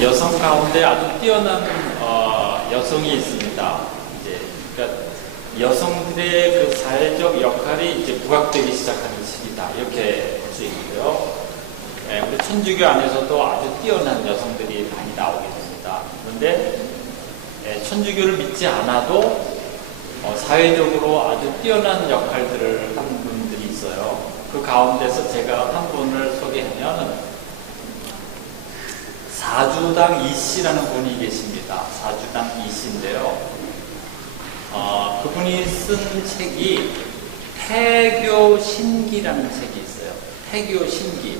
여성 가운데 아주 뛰어난 여성이 있습니다. 이제 그러니까 여성들의 그 사회적 역할이 이제 부각되기 시작하는 시기다, 이렇게 볼 수 있고요. 우리 천주교 안에서도 아주 뛰어난 여성들이 많이 나오게 됩니다. 그런데 천주교를 믿지 않아도 사회적으로 아주 뛰어난 역할들을 하는 분들이 있어요. 그 가운데서 제가 한 분을 소개하면 사주당 이씨라는 분이 계십니다. 사주당 이씨인데요. 그분이 쓴 책이 태교신기라는 책이 있어요. 태교신기.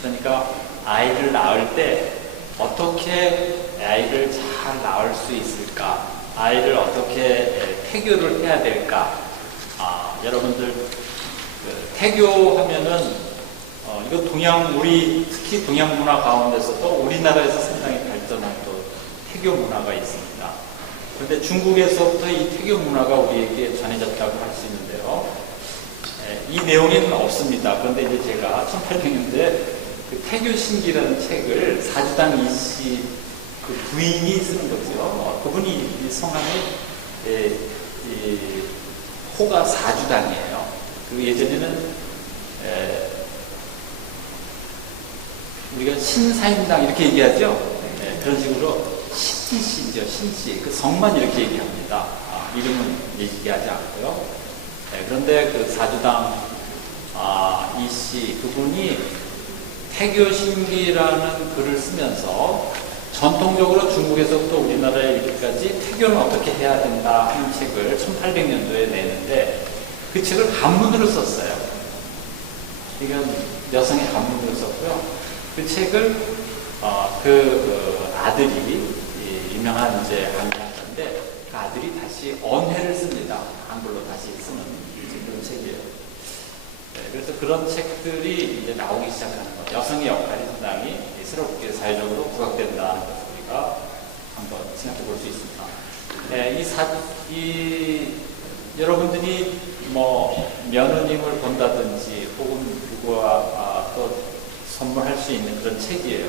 그러니까 아이를 낳을 때 어떻게 아이를 잘 낳을 수 있을까? 아이를 어떻게 태교를 해야 될까? 여러분들 태교하면은 이거 특히 동양 문화 가운데서도 우리나라에서 상당히 발전한 또 태교 문화가 있습니다. 그런데 중국에서부터 이 태교 문화가 우리에게 전해졌다고 할 수 있는데요. 이 내용에는 없습니다. 그런데 이제 제가 1800년대 그 태교신기라는 책을 사주당 이씨 그 부인이 쓰는 거죠. 그분이 성함이 호가 사주당이에요. 그 예전에는 우리가 신사임당 이렇게 얘기하죠. 그런 식으로 신씨죠. 신씨. 그 성만 이렇게 얘기합니다. 이름은 얘기하지 않고요. 그런데 그 사주당 이씨 그분이 태교신기라는 글을 쓰면서 전통적으로 중국에서부터 우리나라에 이르기까지 태교는 어떻게 해야 된다 하는 책을 1800년도에 내는데 그 책을 한문으로 썼어요. 이건 여성의 한문으로 썼고요. 그 책을 그 아들이 유명한 이제 한의학자인데 그 아들이 다시 언해를 씁니다. 한글로 다시 쓰는 그런 책이에요. 그래서 그런 책들이 이제 나오기 시작하는 것. 여성의 역할이 상당히 새롭게 사회적으로 부각된다는 것을 우리가 한번 생각해 볼 수 있습니다. 여러분들이 뭐 며느님을 본다든지 혹은 누구와 또 선물할 수 있는 그런 책이에요.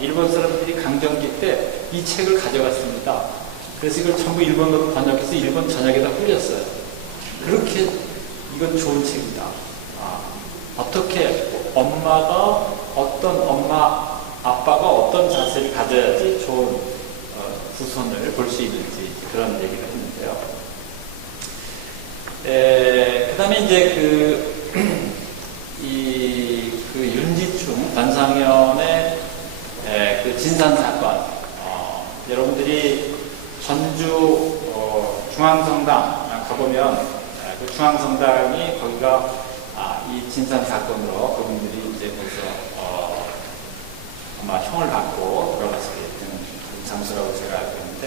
일본 사람들이 강점기 때 이 책을 가져갔습니다. 그래서 이걸 전부 일본어로 번역해서 일본 전역에다 뿌렸어요. 그렇게 이건 좋은 책이다. 어떻게 아빠가 어떤 자세를 가져야지 좋은 후손을 볼 수 있는지 그런 얘기를 했는데요. 그 다음에 이제 그 윤지충 관상현의 그 진산사건, 여러분들이 전주 중앙성당 가보면 그 중앙성당이 거기가 이 진산사건으로 그분들이 이제 거기서 아마 형을 받고 돌아가시게 되는 장소라고 제가 알고 있는데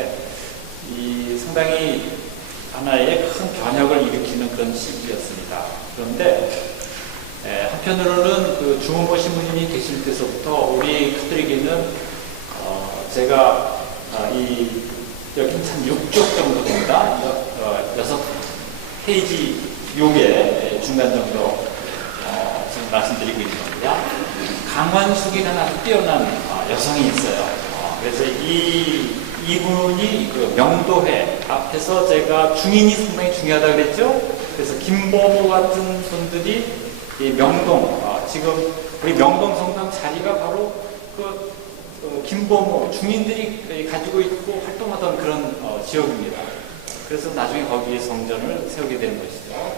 이 상당히 하나의 큰 변혁을 일으키는 그런 시기였습니다. 그런데 한편으로는 그 주문보 신부님이 계실 때서부터 우리 카톨릭에는 제가 여기는 참 6쪽 정도 됩니다. 6페이지 요게 중간 정도 지금 말씀드리고 있는 겁니다. 강환숙이라는 아주 뛰어난 여성이 있어요. 그래서 이분이 그 명도회 앞에서 제가 중인이 상당히 중요하다고 그랬죠? 그래서 김보모 같은 분들이 이 명동, 지금 우리 명동 성당 자리가 바로 김보모 중인들이 가지고 있고 활동하던 그런 지역입니다. 그래서 나중에 거기에 성전을 세우게 되는 것이죠.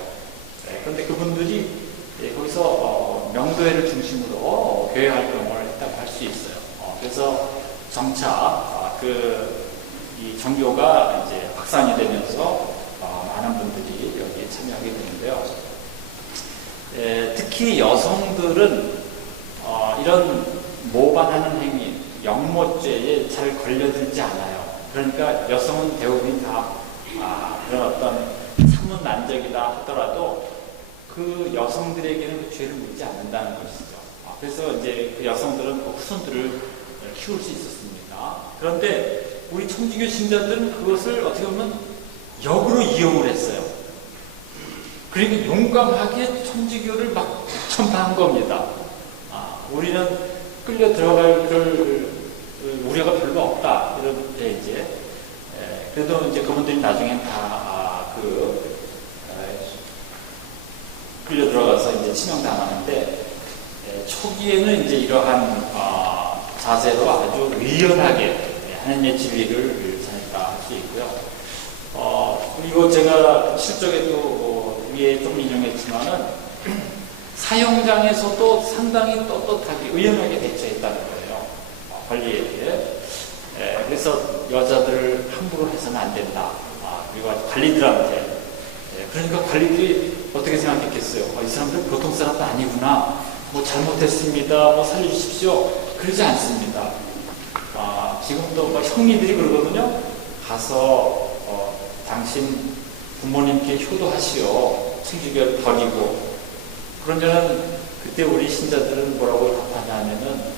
그런데 그분들이 거기서 명도회를 중심으로 교회 활동을 했다고 할 수 있어요. 그래서 점차 이 종교가 이제 확산이 되면서 많은 분들이 여기에 참여하게 되는데요. 특히 여성들은 이런 모반하는 행위, 영모죄에 잘 걸려들지 않아요. 그러니까 여성은 대부분 다 그런 어떤 산문난적이다 하더라도 그 여성들에게는 그 죄를 묻지 않는다는 것이죠. 그래서 이제 그 여성들은 그 후손들을 키울 수 있었습니다. 그런데 우리 천주교 신자들은 그것을 어떻게 보면 역으로 이용을 했어요. 그러니까 용감하게 천주교를 막 전파한 겁니다. 우리는 끌려 들어갈 그럴 우려가 별로 없다. 이렇게 이제, 그래도 이제 그분들이 나중엔 끌려 들어가서 이제 치명당하는데, 초기에는 이제 이러한 자세로 아주 의연하게 하나님의 진리를 전했다 할 수 있고요. 그리고 제가 실적에도 위에 좀 인용했지만은 사형장에서도 상당히 떳떳하게 의연하게 대처했다는 거예요. 관리에 대해. 그래서 여자들을 함부로 해서는 안 된다. 그리고 관리들한테. 그러니까 관리들이 어떻게 생각했겠어요? 이 사람들 보통 사람도 아니구나. 뭐 잘못했습니다. 뭐 살려주십시오. 그러지 않습니다. 지금도 뭐 형리들이 그러거든요. 가서 당신 부모님께 효도하시오. 친주교를 버리고. 그러면은 그때 우리 신자들은 뭐라고 답하냐면은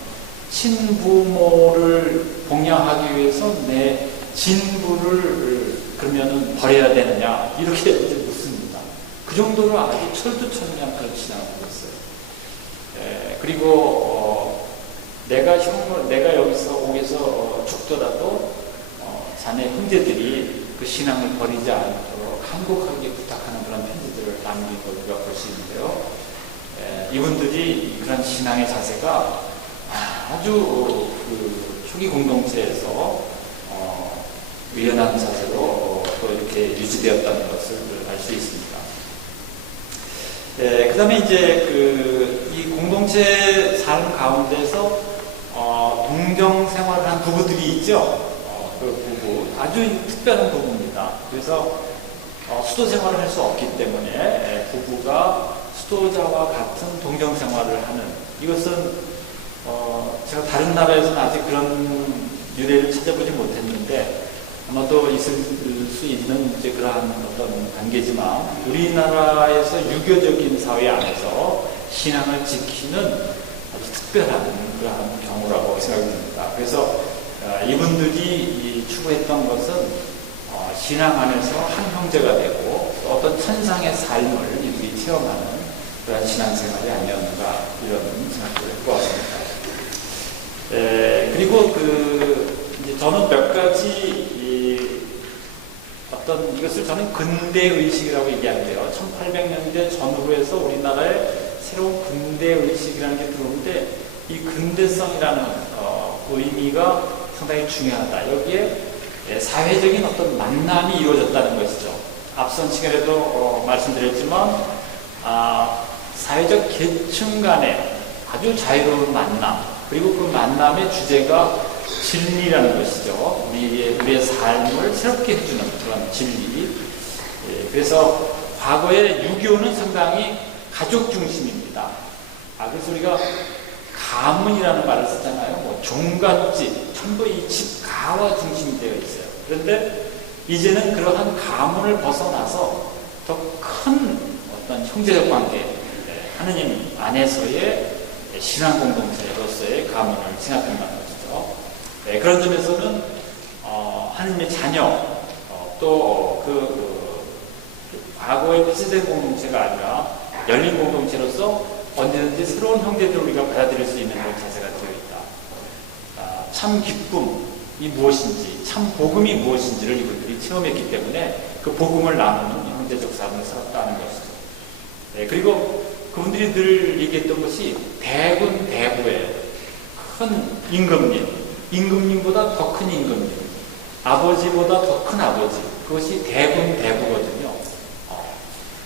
친부모를 봉양하기 위해서 내 진부를 그러면은 버려야 되느냐 이렇게 이제 묻습니다. 그 정도로 아주 철두철미한 그런 신앙을 보였어요. 그리고 내가 여기서 옥에서 죽더라도 자네 형제들이 그 신앙을 버리지 않도록 간곡하게 부탁하는 그런 편지들을 남긴 걸 우리가 볼 수 있는데요. 이분들이 그런 신앙의 자세가 아주 그 초기 공동체에서 유연한 자세로 또 이렇게 유지되었다는 것을 알 수 있습니다. 그 다음에 이제 이 공동체 삶 가운데서 동정 생활을 한 부부들이 있죠. 그 부부 아주 특별한 부부입니다. 그래서 수도 생활을 할 수 없기 때문에 부부가 수도자와 같은 동정 생활을 하는 이것은 제가 다른 나라에서는 아직 그런 유래를 찾아보지 못했는데 아마도 있을 수 있는 이제 그러한 어떤 관계지만 우리나라에서 유교적인 사회 안에서 신앙을 지키는 아주 특별한 그러한 경우라고 생각됩니다. 그래서 이분들이 추구했던 것은 신앙 안에서 한 형제가 되고 어떤 천상의 삶을 이들이 체험하는 그런 신앙생활이 아니었는가 이런 생각을 해보았습니다. 그리고 이제 저는 몇 가지 이것을 저는 근대의식이라고 얘기하는데요. 1800년대 전후로 해서 우리나라에 새로운 근대의식이라는 게 들어오는데 이 근대성이라는 의미가 상당히 중요하다. 여기에 사회적인 어떤 만남이 이루어졌다는 것이죠. 앞선 시간에도 말씀드렸지만 사회적 계층 간의 아주 자유로운 만남 그리고 그 만남의 주제가 진리라는 것이죠. 우리의 삶을 새롭게 해주는 그런 진리. 그래서 과거의 유교는 상당히 가족 중심입니다. 그래서 우리가 가문이라는 말을 쓰잖아요. 뭐 종갓집, 전부 이 집 가와 중심이 되어 있어요. 그런데 이제는 그러한 가문을 벗어나서 더 큰 어떤 형제적 관계, 하느님 안에서의 신앙 공동체로서의 가문을 생각한다는 것이죠. 그런 점에서는 하느님의 자녀, 또 과거의 폐쇄된 공동체가 아니라 열린 공동체로서 언제든지 새로운 형제들을 우리가 받아들일 수 있는 그런 자세가 되어 있다. 참 기쁨이 무엇인지, 참 복음이 무엇인지를 이분들이 체험했기 때문에 그 복음을 나누는 형제적 삶을 살았다는 것이죠. 그리고 그분들이 늘 얘기했던 것이 대군 대부의 큰 임금님보다 더 큰 임금님, 아버지보다 더 큰 아버지, 그것이 대군 대부거든요.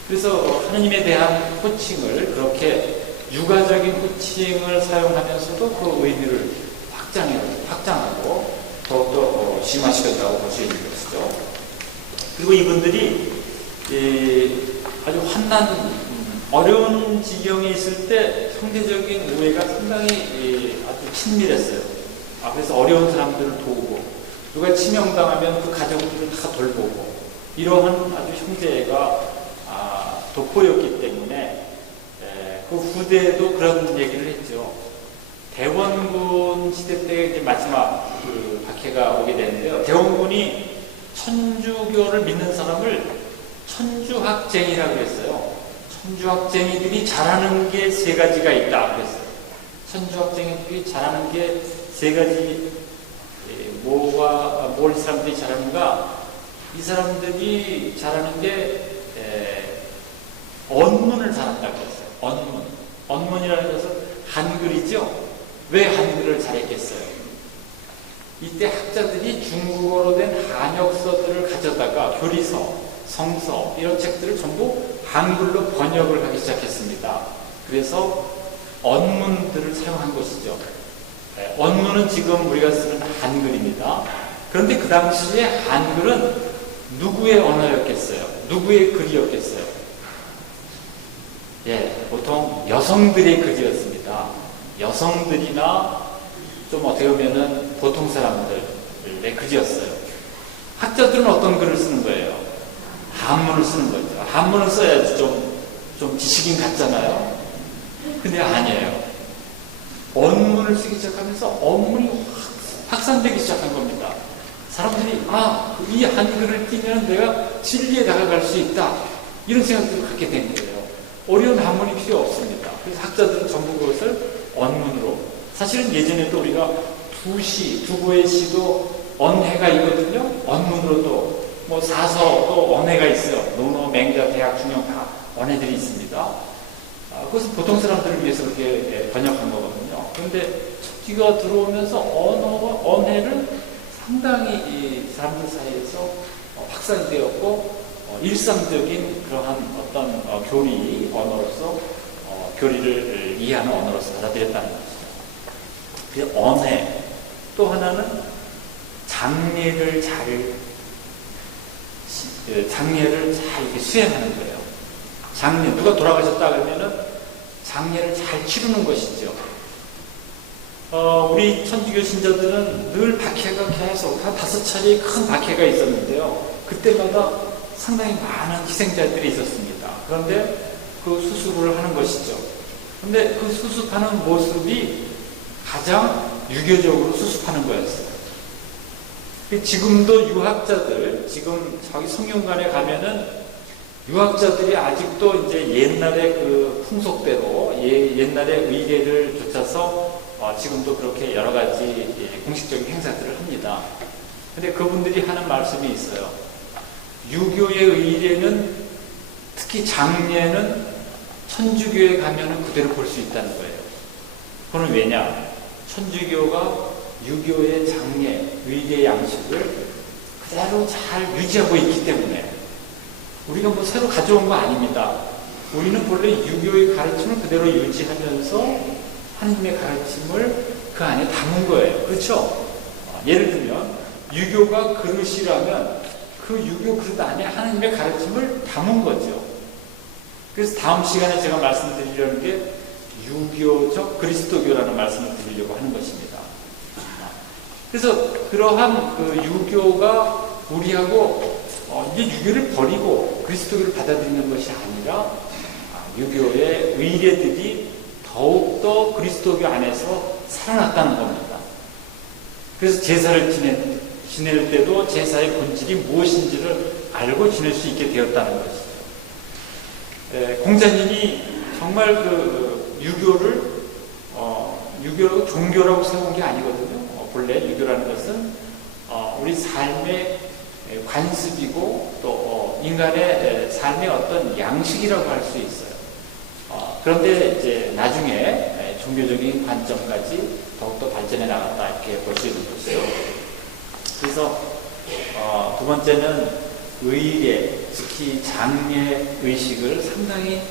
그래서 하느님에 대한 호칭을 그렇게 육아적인 호칭을 사용하면서도 그 의미를 확장하고 더욱더 심화시켰다고 볼 수 있는 것이죠. 그리고 이분들이 아주 어려운 지경에 있을 때 형제적인 우애가 상당히 아주 친밀했어요. 그래서 어려운 사람들을 도우고 누가 치명당하면 그 가족들을 다 돌보고 이러한 아주 형제가 돋보였기 때문에 그 후대에도 그런 얘기를 했죠. 대원군 시대 때 이제 마지막 그 박해가 오게 되는데요. 대원군이 천주교를 믿는 사람을 천주학쟁이라고 했어요. 천주학쟁이들이 잘하는 게 세 가지가 있다 그랬어요. 천주학쟁이들이 잘하는 게 세 가지 뭘 이 사람들이 잘하는가? 이 사람들이 잘하는 게 언문을 잘한다고 했어요. 언문이라는 것은 한글이죠. 왜 한글을 잘했겠어요? 이때 학자들이 중국어로 된 한역서들을 가져다가 교리서, 성서 이런 책들을 전부 한글로 번역을 하기 시작했습니다. 그래서 언문들을 사용한 것이죠. 언문은 지금 우리가 쓰는 한글입니다. 그런데 그 당시에 한글은 누구의 언어였겠어요? 누구의 글이었겠어요? 보통 여성들의 글이었습니다. 여성들이나 좀 어떻게 보면은 보통 사람들의 글이었어요. 학자들은 어떤 글을 쓰는 거예요? 한문을 쓰는 거죠. 한문을 써야지 좀 지식인 같잖아요. 근데 아니에요. 언문을 쓰기 시작하면서 언문이 확산되기 시작한 겁니다. 사람들이 이 한글을 띄면 내가 진리에 다가갈 수 있다. 이런 생각들을 갖게 된 거예요. 어려운 한문이 필요 없습니다. 그래서 학자들은 전부 그것을 언문으로. 사실은 예전에도 우리가 두 고의 시도 언해가 있거든요. 언문으로도 사서도 언해가 있어요. 논어, 맹자, 대학, 중용 다 언해들이 있습니다. 그것은 보통 사람들을 위해서 그렇게 번역한 거거든요. 그런데 척기가 들어오면서 언해를 상당히 이 사람들 사이에서 확산이 되었고 일상적인 그러한 어떤 교리 언어로서 교리를 이해하는 언어로서 받아들였다는 것이죠. 그 언해 또 하나는 장례를 잘 이렇게 수행하는 거예요. 장례 누가 돌아가셨다 그러면은 장례를 잘 치르는 것이죠. 우리 천주교 신자들은 늘 박해가 계속 한 5차례의 큰 박해가 있었는데요. 그때마다 상당히 많은 희생자들이 있었습니다. 그런데 그 수습을 하는 것이죠. 그런데 그 수습하는 모습이 가장 유교적으로 수습하는 거였어요. 지금도 유학자들, 지금 자기 성균관에 가면은 유학자들이 아직도 이제 옛날의 그 풍속대로 옛날의 의례를 좇아서 지금도 그렇게 여러 가지 공식적인 행사들을 합니다. 근데 그분들이 하는 말씀이 있어요. 유교의 의례는 특히 장례는 천주교에 가면은 그대로 볼 수 있다는 거예요. 그건 왜냐? 천주교가 유교의 장례, 의례 양식을 그대로 잘 유지하고 있기 때문에 우리가 새로 가져온 거 아닙니다. 우리는 본래 유교의 가르침을 그대로 유지하면서 하나님의 가르침을 그 안에 담은 거예요. 그렇죠? 예를 들면 유교가 그릇이라면 그 유교 그릇 안에 하나님의 가르침을 담은 거죠. 그래서 다음 시간에 제가 말씀드리려는 게 유교적 그리스도교라는 말씀을 드리려고 하는 것입니다. 그래서 그러한 그 유교가 우리하고 이제 유교를 버리고 그리스도교를 받아들이는 것이 아니라 유교의 의례들이 더욱더 그리스도교 안에서 살아났다는 겁니다. 그래서 제사를 지낼 때도 제사의 본질이 무엇인지를 알고 지낼 수 있게 되었다는 것이죠. 공자님이 정말 그 유교를 종교라고 세운 게 아니거든요. 본래 유교라는 것은 우리 삶의 관습이고 또 인간의 삶의 어떤 양식이라고 할 수 있어요. 그런데 이제 나중에 종교적인 관점까지 더욱더 발전해 나갔다 이렇게 볼 수 있는 것이죠. 그래서 두 번째는 의례, 특히 장례 의식을 상당히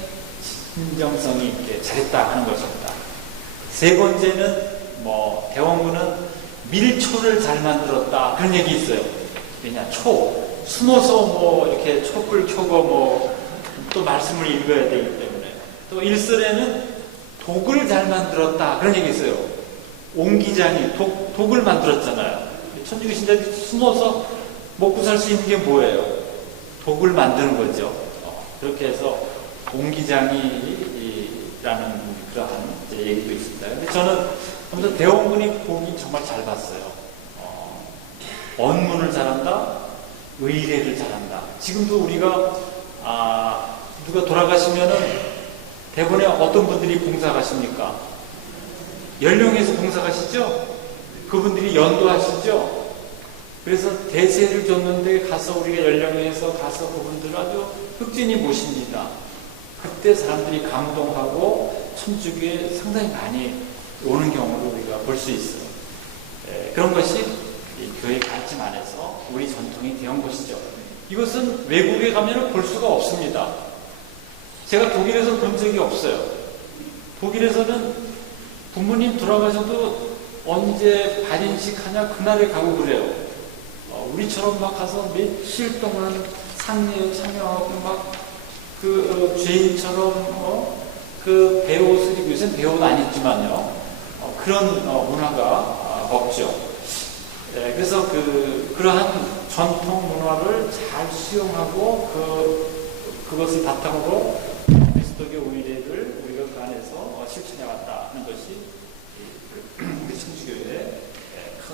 진정성이 있게 잘했다 하는 것입니다. 세 번째는 대원군은 밀초를 잘 만들었다 그런 얘기 있어요. 왜냐? 숨어서 이렇게 촛불 켜고 또 말씀을 읽어야 되기 때문에. 또 일설에는 독을 잘 만들었다 그런 얘기 있어요. 옹기장이 독을 만들었잖아요. 천주교 신자들이 숨어서 먹고 살 수 있는 게 뭐예요? 독을 만드는 거죠. 그렇게 해서 옹기장이라는 그러한 얘기도 있습니다. 근데 저는 아무튼 대원군이 보기 정말 잘 봤어요. 언문을 잘한다, 의례를 잘한다. 지금도 우리가 누가 돌아가시면은 대본에 어떤 분들이 봉사 가십니까? 연령에서 봉사 가시죠? 그분들이 연도하시죠? 그래서 대세를 줬는데 가서 우리가 10명에서 가서 그분들을 아주 흑진히 모십니다. 그때 사람들이 감동하고 천주교에 상당히 많이 오는 경우를 우리가 볼 수 있어요. 그런 것이 이 교회 가르침 안에서 우리 전통이 되어 온 것이죠. 이것은 외국에 가면 볼 수가 없습니다. 제가 독일에서 본 적이 없어요. 독일에서는 부모님 돌아가셔도 언제 발인식 하냐 그날에 가고 그래요. 우리처럼 막 가서 며칠 동안 상여하고 막 죄인처럼 그 배옷을 입고, 요새는 배옷 안 입지만요. 그런 문화가 없죠. 그래서 그러한 전통 문화를 잘 수용하고 그것을 바탕으로 그리스도교 의례를 우리가 그 안에서 실천해 왔다는 것이 우리 천주교의 큰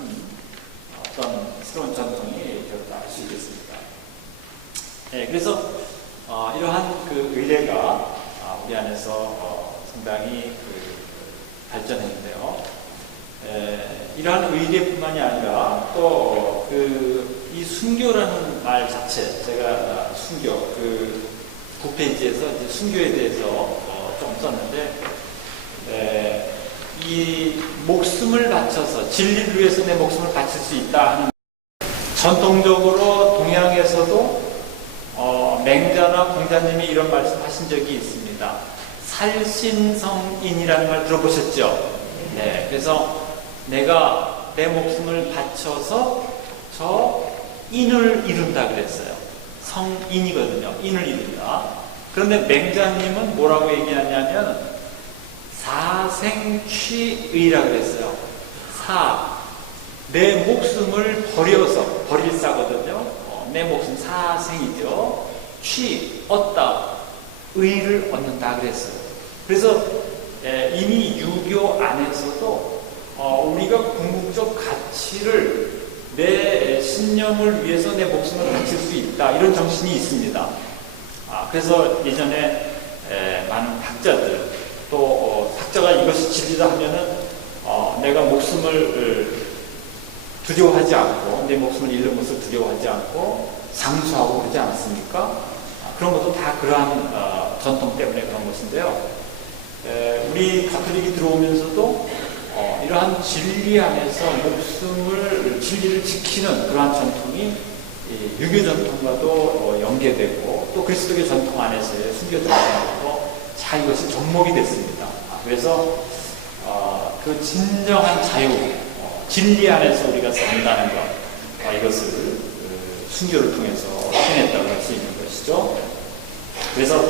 어떤 새로운 전통이 되었다 할 수 있겠습니다. 그래서 이러한 그 의례가 우리 안에서 상당히 발전했는데요. 이러한 의례뿐만이 아니라 또 이 순교라는 말 자체, 제가 순교 9페이지에서 이제 순교에 대해서 좀 썼는데, 이 목숨을 바쳐서 진리를 위해서 내 목숨을 바칠 수 있다 하는, 전통적으로 동양에서도 맹자나 공자님이 이런 말씀하신 적이 있습니다. 살신성인이라는 말 들어보셨죠? 네, 그래서 내가 내 목숨을 바쳐서 저 인을 이룬다 그랬어요. 성인이거든요. 인을 이룬다. 그런데 맹자님은 뭐라고 얘기하냐면 사생취의라 그랬어요. 내 목숨을 버려서, 버릴사거든요. 내 목숨 사생이죠. 얻다, 의를 얻는다 그랬어요. 그래서 이미 유교 안에서도 우리가 궁극적 가치를 내 신념을 위해서 내 목숨을 바칠 수 있다, 이런 정신이 있습니다. 그래서 예전에 많은 학자들, 또 학자가 이것이 진리다 하면은 내가 목숨을 두려워하지 않고, 내 목숨을 잃는 것을 두려워하지 않고 상수하고 그러지 않습니까? 그런 것도 다 그러한 전통 때문에 그런 것인데요. 우리 가톨릭이 들어오면서도 이러한 진리 안에서 진리를 지키는 그러한 전통이 유교 전통과도 연계되고, 또 그리스도교 전통 안에서의 순교 전통과도 잘 이것이 접목이 됐습니다. 그래서 그 진정한 자유, 진리 안에서 우리가 산다는 것, 이것을 순교를 통해서 해냈다고 할 수 있는 것이죠. 그래서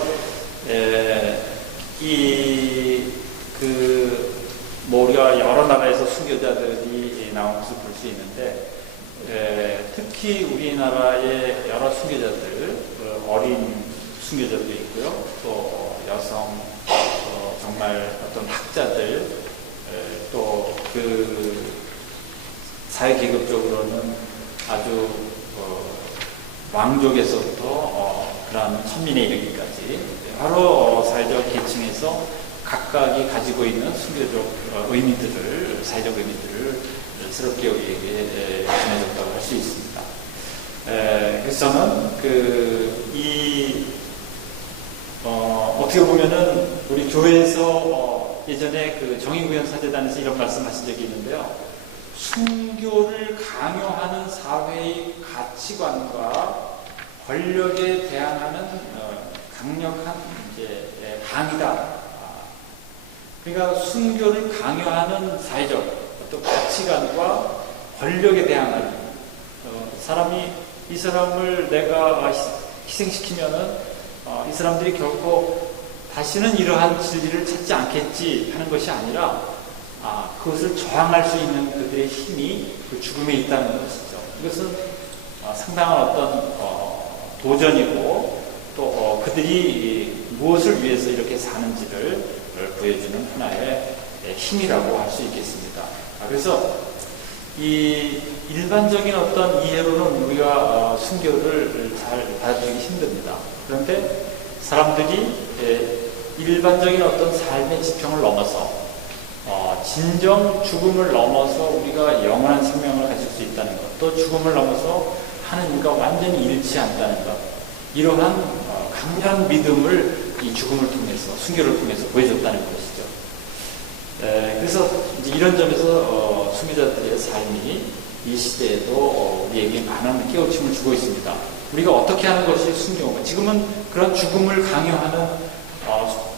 우리가 여러 나라에서 순교자들이 나온 것을 볼 수 있는데, 특히 우리나라의 여러 순교자들, 어린 순교자도 있고요, 또 여성, 정말 어떤 학자들, 또 사회계급적으로는 아주 왕족에서부터 그런 천민에 이르기까지 여러 사회적 계층에서 각각이 가지고 있는 순교적 사회적 의미들을 새롭게 우리에게 전해줬다고 할 수 있습니다. 그래서 저는 어떻게 보면은 우리 교회에서 예전에 정의구현사재단에서 이런 말씀하신 적이 있는데요. 순교를 강요하는 사회의 가치관과 권력에 대항하는 강력한 강이다. 그러니까 순교를 강요하는 사회적 어떤 가치관과 권력에 대항하는, 사람이 이 사람을 내가 희생시키면은 이 사람들이 결코 다시는 이러한 진리를 찾지 않겠지 하는 것이 아니라 그것을 저항할 수 있는 그들의 힘이 그 죽음에 있다는 것이죠. 이것은 상당한 어떤 도전이고, 또 그들이 무엇을 위해서 이렇게 사는지를 보여주는 하나의 힘이라고 할 수 있겠습니다. 그래서 이 일반적인 어떤 이해로는 우리가 순교를 잘 받아들이기 힘듭니다. 그런데 사람들이 일반적인 어떤 삶의 지평을 넘어서 진정 죽음을 넘어서 우리가 영원한 생명을 가질 수 있다는 것, 또 죽음을 넘어서 하느님과 완전히 일치한다는 것, 이러한 강렬한 믿음을 이 죽음을 통해서, 순교를 통해서 보여줬다는 것이죠. 그래서 이제 이런 점에서 순교자들의 삶이 이 시대에도 우리에게 많은 깨우침을 주고 있습니다. 우리가 어떻게 하는 것이 순교인가? 지금은 그런 죽음을 강요하는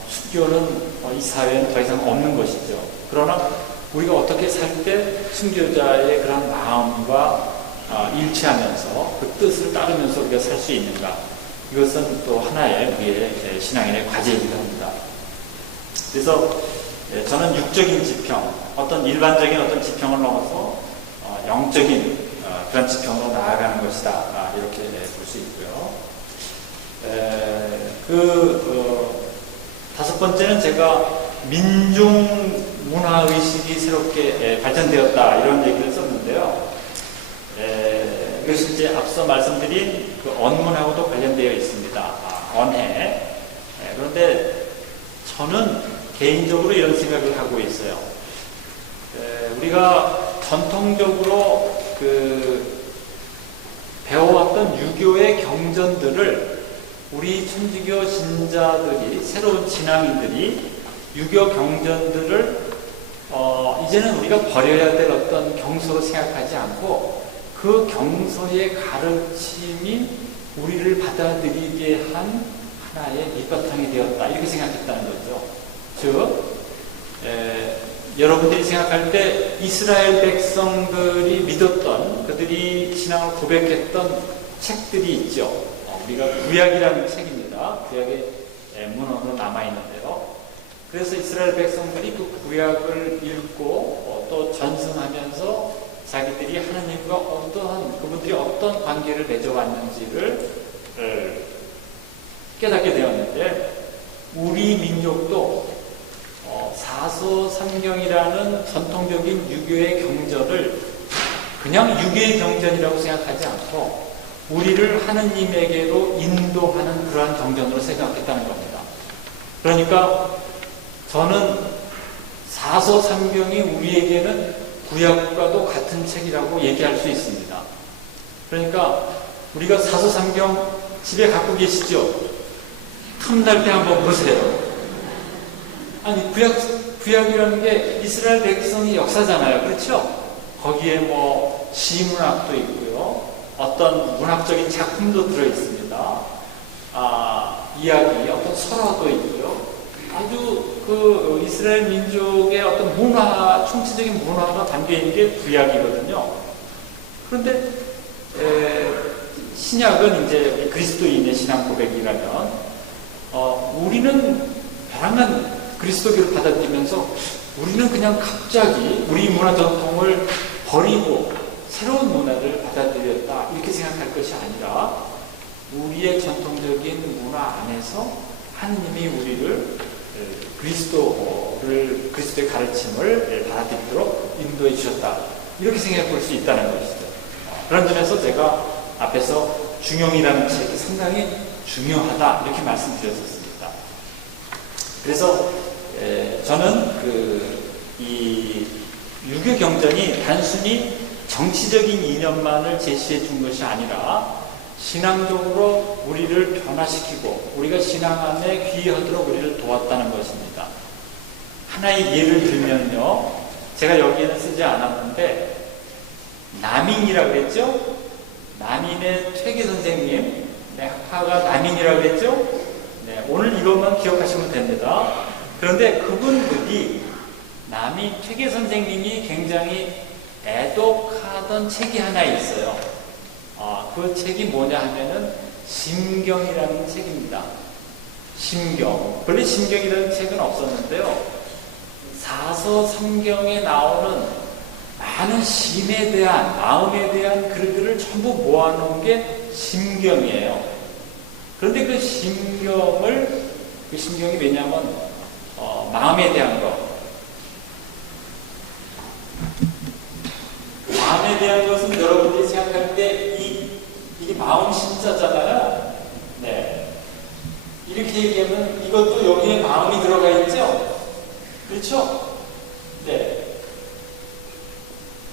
순교는 이 사회에는 더 이상 없는 것이죠. 그러나 우리가 어떻게 살 때 순교자의 그런 마음과 일치하면서 그 뜻을 따르면서 우리가 살 수 있는가? 이것은 또 하나의 우리의 신앙인의 과제이기도 합니다. 그래서 저는 육적인 지평, 어떤 일반적인 어떤 지평을 넘어서 영적인 그런 지평으로 나아가는 것이다. 이렇게 볼 수 있고요. 다섯 번째는 제가 민중 문화의식이 새롭게 발전되었다. 이런 얘기를 썼는데요. 이것이 이제 앞서 말씀드린 그 언문하고도 관련되어 있습니다. 언해. 그런데 저는 개인적으로 이런 생각을 하고 있어요. 우리가 전통적으로 배워왔던 유교의 경전들을 우리 천주교 신자들이, 새로운 신앙인들이 유교 경전들을 이제는 우리가 버려야 될 어떤 경서로 생각하지 않고 그 경서의 가르침이 우리를 받아들이게 한 하나의 밑바탕이 되었다. 이렇게 생각했다는 거죠. 즉, 여러분들이 생각할 때 이스라엘 백성들이 믿었던, 그들이 신앙을 고백했던 책들이 있죠. 우리가 구약이라는 책입니다. 구약의 문헌으로 남아있는데요. 그래서 이스라엘 백성들이 그 구약을 읽고 또 전승하면서 자기들이 하나님과 그분들이 어떤 관계를 맺어왔는지를 깨닫게 되었는데, 우리 민족도 사서삼경이라는 전통적인 유교의 경전을 그냥 유교의 경전이라고 생각하지 않고 우리를 하느님에게로 인도하는 그러한 경전으로 생각했다는 겁니다. 그러니까 저는 사서삼경이 우리에게는 구약과도 같은 책이라고 얘기할 수 있습니다. 그러니까 우리가 사서삼경 집에 갖고 계시죠? 틈날 때 한번 보세요. 아니, 구약이라는 게 이스라엘 백성의 역사잖아요. 그렇죠? 거기에 뭐 시문학도 있고요. 어떤 문학적인 작품도 들어있습니다. 이야기, 어떤 설화도 있고요. 아주 그 이스라엘 민족의 어떤 문화, 총체적인 문화가 담겨있는 게 구약이거든요. 그런데 신약은 이제 그리스도인의 신앙 고백이라면 우리는 다양한 그리스도교를 받아들이면서 우리는 그냥 갑자기 우리 문화 전통을 버리고 새로운 문화를 받아들였다. 이렇게 생각할 것이 아니라 우리의 전통적인 문화 안에서 하느님이 우리를 그리스도의 가르침을 받아들이도록 인도해 주셨다. 이렇게 생각해 볼 수 있다는 것이죠. 그런 점에서 제가 앞에서 중용이라는 책이 상당히 중요하다. 이렇게 말씀드렸었습니다. 그래서 저는 이 유교 경전이 단순히 정치적인 이념만을 제시해 준 것이 아니라 신앙적으로 우리를 변화시키고 우리가 신앙 안에 귀하도록 우리를 도왔다는 것입니다. 하나의 예를 들면요. 제가 여기에는 쓰지 않았는데 남인이라고 그랬죠? 남인의 퇴계 선생님, 화가 남인이라고 그랬죠? 네, 오늘 이것만 기억하시면 됩니다. 그런데 그분들이 남인 퇴계 선생님이 굉장히 애독하던 책이 하나 있어요. 그 책이 뭐냐 하면은 심경이라는 책입니다. 심경. 원래 심경이라는 책은 없었는데요. 사서삼경에 나오는 많은 심에 대한, 마음에 대한 글들을 전부 모아놓은 게 심경이에요. 그런데 그 심경이 왜냐하면 마음에 대한 것, 마음에 대한 것은 여러분들이 생각할 때 이게 마음 심자잖아요. 네. 이렇게 얘기하면 이것도 여기에 마음이 들어가 있죠? 그렇죠?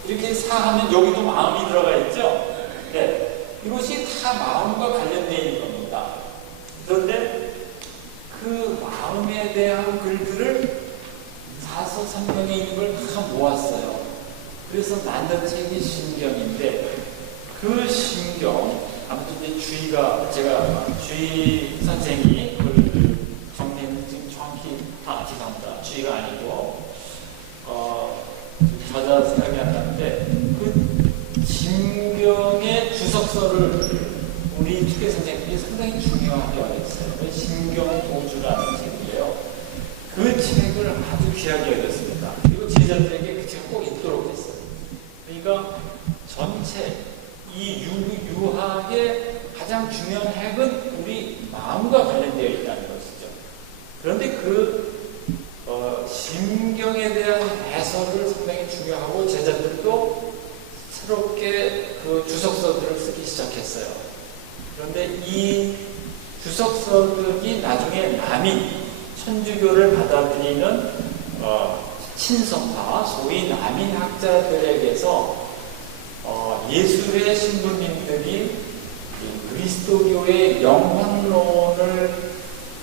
이렇게 사하면 여기도 마음이 들어가 있죠. 네, 이것이 다 마음과 관련되어 있는 겁니다. 그런데 그 마음에 대한 글들을 사서 성경에 있는 걸 다 모았어요. 그래서 만든 책이 신경인데, 그 신경, 아무튼 이제 제가 주의 선생이 그 정리는 지금 정확히, 죄송합니다. 주의가 아니고, 저자 생각이 안 나는데, 그 신경의 주석서를 우리 특혜 선생님이 상당히 중요하게 여겼어요. 신경도주라는 책인데요. 그 책을 아주 귀하게 여겼습니다. 그리고 제자들에게 그 책을 꼭 읽도록 했어요. 그러니까 전체 이 유학의 가장 중요한 핵은 우리 마음과 관련되어 있다는 것이죠. 그런데 그 신경에 대한 해설을 상당히 중요하고 제자들도 새롭게 그 주석서들을 쓰기 시작했어요. 그런데 이 주석서들이 나중에 남인 천주교를 받아들이는 친성파, 소위 남인 학자들에게서 예술의 신부님들이 그리스도교의 영혼론을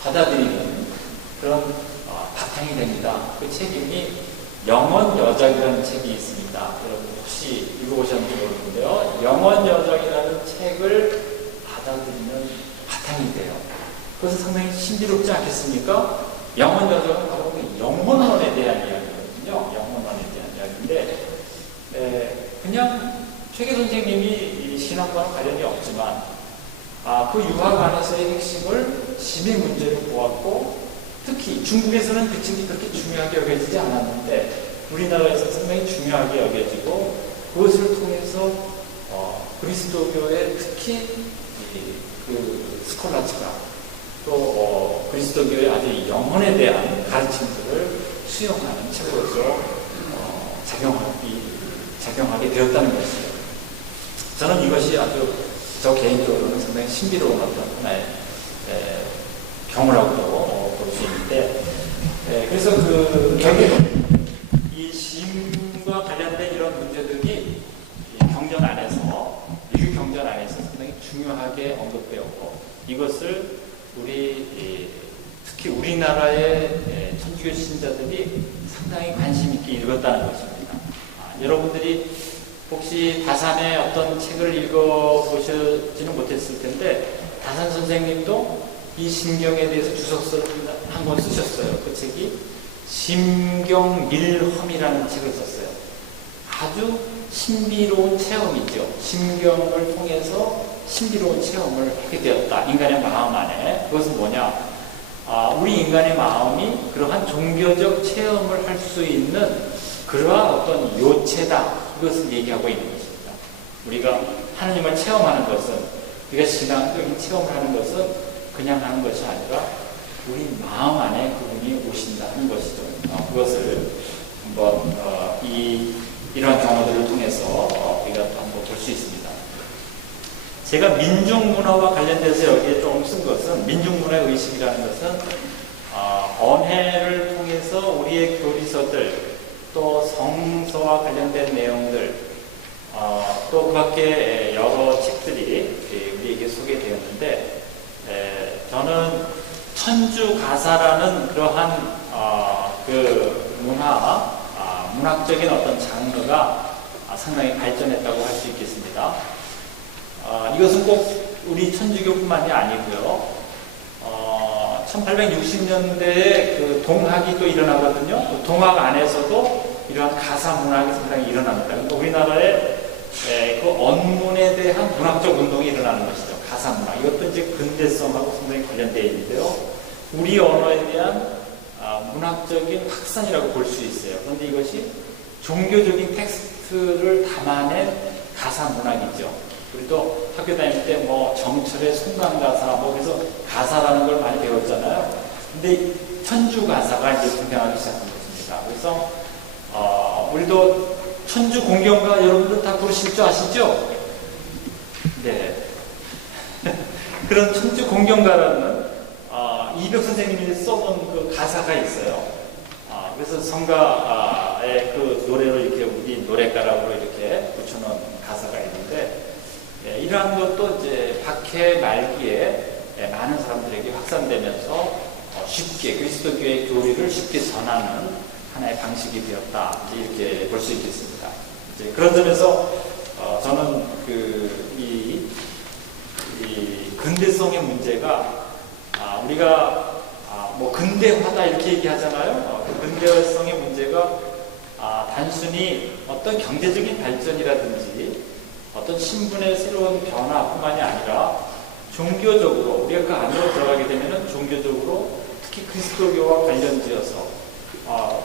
받아들이는 그런 바탕이 됩니다. 그 책이 영혼여정이라는 책이 있습니다. 여러분 혹시 읽어보셨는지 모르는데요. 영혼여정이라는 책을 받아들이는 바탕이 돼요. 그것은 상당히 신비롭지 않겠습니까? 영혼여정은 바로 그 영혼론에 대한 이야기거든요. 영혼론에 대한 이야기인데, 그냥 최계 선생님이 신앙과는 관련이 없지만, 그 유학 안에서의 핵심을 심의 문제로 보았고, 특히 중국에서는 그 책이 그렇게 중요하게 여겨지지 않았는데, 우리나라에서 상당히 중요하게 여겨지고, 그것을 통해서 그리스도교의 특히 그 스콜라츠가 또 그리스도교의 아주 영혼에 대한 가르침들을 수용하는 책으로서 작용하게 되었다는 것이죠. 저는 이것이 아주 저 개인적으로는 상당히 신비로운 어떤 하나의 경우라고 볼 수 있는데, 그래서 그 결국은 이 심과 관련된 이런 문제들이 경전 안에서, 유교 경전 안에서 상당히 중요하게 언급되었고, 이것을 특히 우리나라의 천주교 신자들이 상당히 관심 있게 읽었다는 것입니다. 여러분들이 혹시 다산의 어떤 책을 읽어보시지는 못했을 텐데, 다산 선생님도 이 심경에 대해서 주석서를 한 권 쓰셨어요. 그 책이 심경밀험이라는 책을 썼어요. 아주 신비로운 체험이죠. 심경을 통해서 신비로운 체험을 하게 되었다. 인간의 마음 안에. 그것은 뭐냐? 우리 인간의 마음이 그러한 종교적 체험을 할 수 있는 그러한 어떤 요체다. 이것을 얘기하고 있는 것입니다. 우리가 하나님을 체험하는 것은, 우리가 신앙적인 체험을 하는 것은 그냥 하는 것이 아니라 우리 마음 안에 그분이 오신다는 것이죠. 그것을 한번 이러한 경우들을 통해서 우리가 한번 볼 수 있습니다. 제가 민중문화와 관련돼서 여기에 조금 쓴 것은, 민중문화의 의식이라는 것은 언해를 통해서 우리의 교리서들, 또 성서와 관련된 내용들, 또 그 밖에 여러 책들이 우리에게 소개되었는데, 저는 천주 가사라는 그러한 그 문학적인 어떤 장르가 상당히 발전했다고 할 수 있겠습니다. 이것은 꼭 우리 천주교뿐만이 아니고요. 1860년대에 그 동학이 또 일어나거든요. 그 동학 안에서도 이러한 가사 문학이 상당히 일어납니다. 그러니까 우리나라에 그 언문에 대한 문학적 운동이 일어나는 것이죠. 가사 문학. 이것도 이제 근대성하고 상당히 관련되어 있는데요. 우리 언어에 대한 문학적인 확산이라고 볼 수 있어요. 그런데 이것이 종교적인 텍스트를 담아낸 가사 문학이죠. 우리 또 학교 다닐 때 뭐 정철의 송강가사, 그래서 가사라는 걸 많이 배웠잖아요. 근데 천주 가사가 이제 등장하기 시작한 것입니다. 그래서 우리도 천주 공경가 여러분들 다 부르실 줄 아시죠? 네. 그런 천주 공경가라는 이벽 선생님이 써본 그 가사가 있어요. 그래서 성가의 그 노래로 이렇게 우리 노랫가락으로 이렇게 붙여놓은 가사가 있는데, 이러한 것도 이제 박해 말기에 많은 사람들에게 확산되면서 쉽게 그리스도교의 교리를 쉽게 전하는 하나의 방식이 되었다, 이렇게 볼 수 있겠습니다. 이제 그런 점에서 저는 이 근대성의 문제가 우리가 뭐 근대화다 이렇게 얘기하잖아요. 그 근대성의 문제가 단순히 어떤 경제적인 발전이라든지 어떤 신분의 새로운 변화뿐만이 아니라 종교적으로 우리가 그 안으로 들어가게 되면은 종교적으로 특히 그리스도교와 관련지어서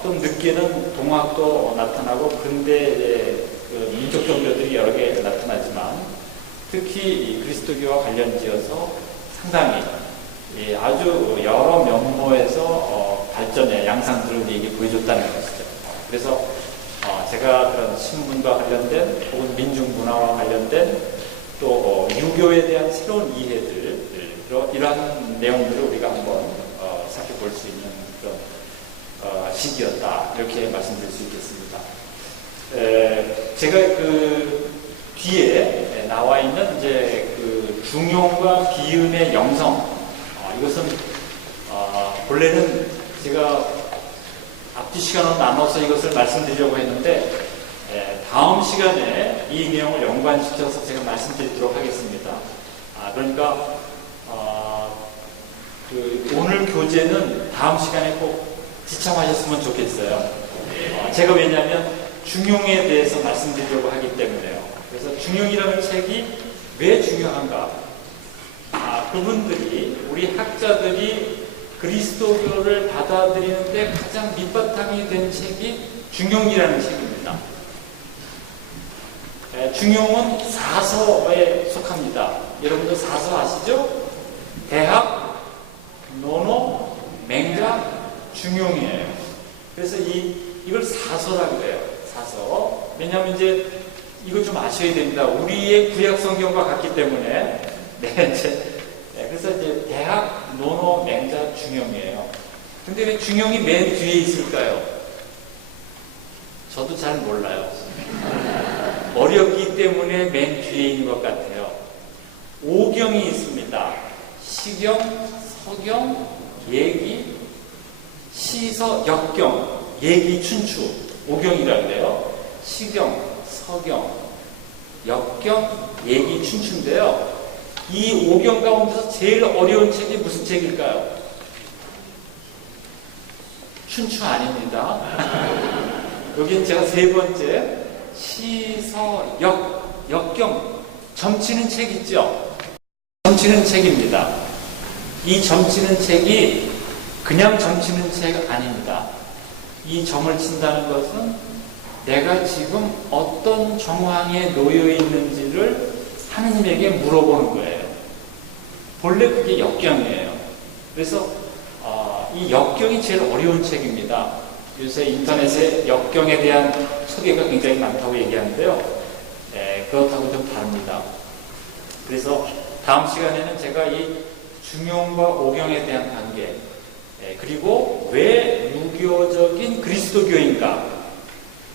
좀 늦게는 동학도 나타나고 근대의 그 민족 종교들이 여러 개 나타나지만 특히 이 그리스도교와 관련지어서 상당히 아주 여러 면모에서 발전의 양상들을 우리에게 보여줬다는 것이죠. 그래서 제가 그런 신문과 관련된 혹은 민중문화와 관련된 또 유교에 대한 새로운 이해들, 이러한 내용들을 우리가 한번 살펴볼 수 있는 그런 시기였다, 이렇게 말씀드릴 수 있겠습니다. 제가 그 뒤에 나와 있는 이제 그 중용과 비음의 영성, 이것은 본래는 제가 앞뒤 시간으로 나눠서 이것을 말씀드리려고 했는데 다음 시간에 이 내용을 연관시켜서 제가 말씀드리도록 하겠습니다. 그러니까 오늘 교재는 다음 시간에 꼭 지참하셨으면 좋겠어요. 제가 왜냐하면 중용에 대해서 말씀드리려고 하기 때문에요. 그래서 중용이라는 책이 왜 중요한가? 그분들이, 우리 학자들이 그리스도교를 받아들이는데 가장 밑바탕이 된 책이 중용이라는 책입니다. 중용은 사서에 속합니다. 여러분들 사서 아시죠? 대학, 논어, 맹자, 중용이에요. 그래서 이걸 사서라고 그래요. 사서. 왜냐하면 이제 이거 좀 아셔야 됩니다. 우리의 구약 성경과 같기 때문에. 그래서 이제 대학, 논어, 맹자, 중용이에요. 근데 왜 중용이 맨 뒤에 있을까요? 저도 잘 몰라요. 어렵기 때문에 맨 뒤에 있는 것 같아요. 오경이 있습니다. 시경, 서경, 예기, 시서, 역경, 예기, 춘추, 오경이라고 그래요. 시경, 서경, 역경, 예기, 춘추인데요. 이 오경 가운데서 제일 어려운 책이 무슨 책일까요? 춘추 아닙니다. 여긴 제가 세 번째, 시서, 역경, 점치는 책 있죠? 점치는 책입니다. 이 점치는 책이 그냥 점치는 책 아닙니다. 이 점을 친다는 것은 내가 지금 어떤 정황에 놓여 있는지를 하느님에게 물어보는 거예요. 본래 그게 역경이에요. 그래서 이 역경이 제일 어려운 책입니다. 요새 인터넷에 역경에 대한 소개가 굉장히 많다고 얘기하는데요. 그렇다고 좀 다릅니다. 그래서 다음 시간에는 제가 이 중용과 오경에 대한 관계, 그리고 왜 유교적인 그리스도교인가?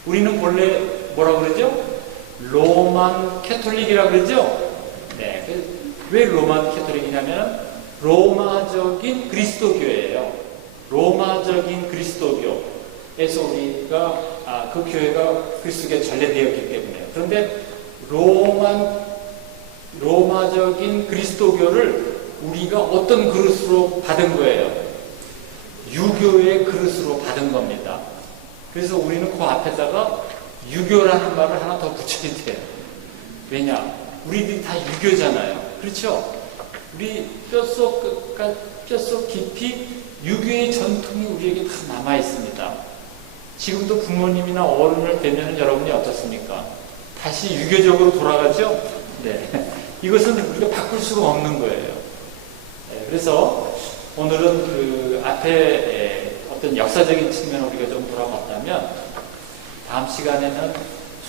우리는 본래 뭐라고 그러죠? 로만 캐톨릭이라고 그러죠? 왜 로만 캐톨릭이냐면 로마적인 그리스도교예요. 로마적인 그리스도교에서 우리가 그 교회가 그리스도교에 전래되었기 때문에. 그런데 로마적인 그리스도교를 우리가 어떤 그릇으로 받은 거예요? 유교의 그릇으로 받은 겁니다. 그래서 우리는 그 앞에다가 유교라는 말을 하나 더 붙여야 돼요. 왜냐? 우리들이 다 유교잖아요. 그렇죠? 우리 뼛속 깊이 유교의 전통이 우리에게 다 남아 있습니다. 지금도 부모님이나 어른을 뵈면 여러분이 어떻습니까? 다시 유교적으로 돌아가죠? 네. 이것은 우리가 바꿀 수가 없는 거예요. 그래서 오늘은 그 앞에 어떤 역사적인 측면을 우리가 좀 돌아봤다면 다음 시간에는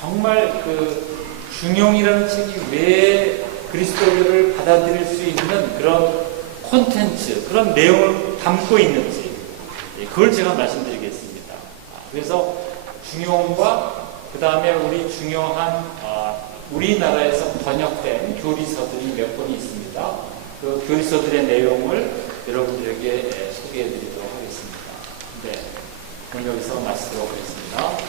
정말 그 중용이라는 책이 왜 그리스도교를 받아들일 수 있는 그런 콘텐츠, 그런 내용을 담고 있는지 그걸 제가 말씀드리겠습니다. 그래서 중용과 그 다음에 우리 중요한 우리나라에서 번역된 교리서들이 몇 권이 있습니다. 그 교리서들의 내용을 여러분들에게 소개해 드리도록 하겠습니다. 네, 오늘 여기서 마치도록 하겠습니다.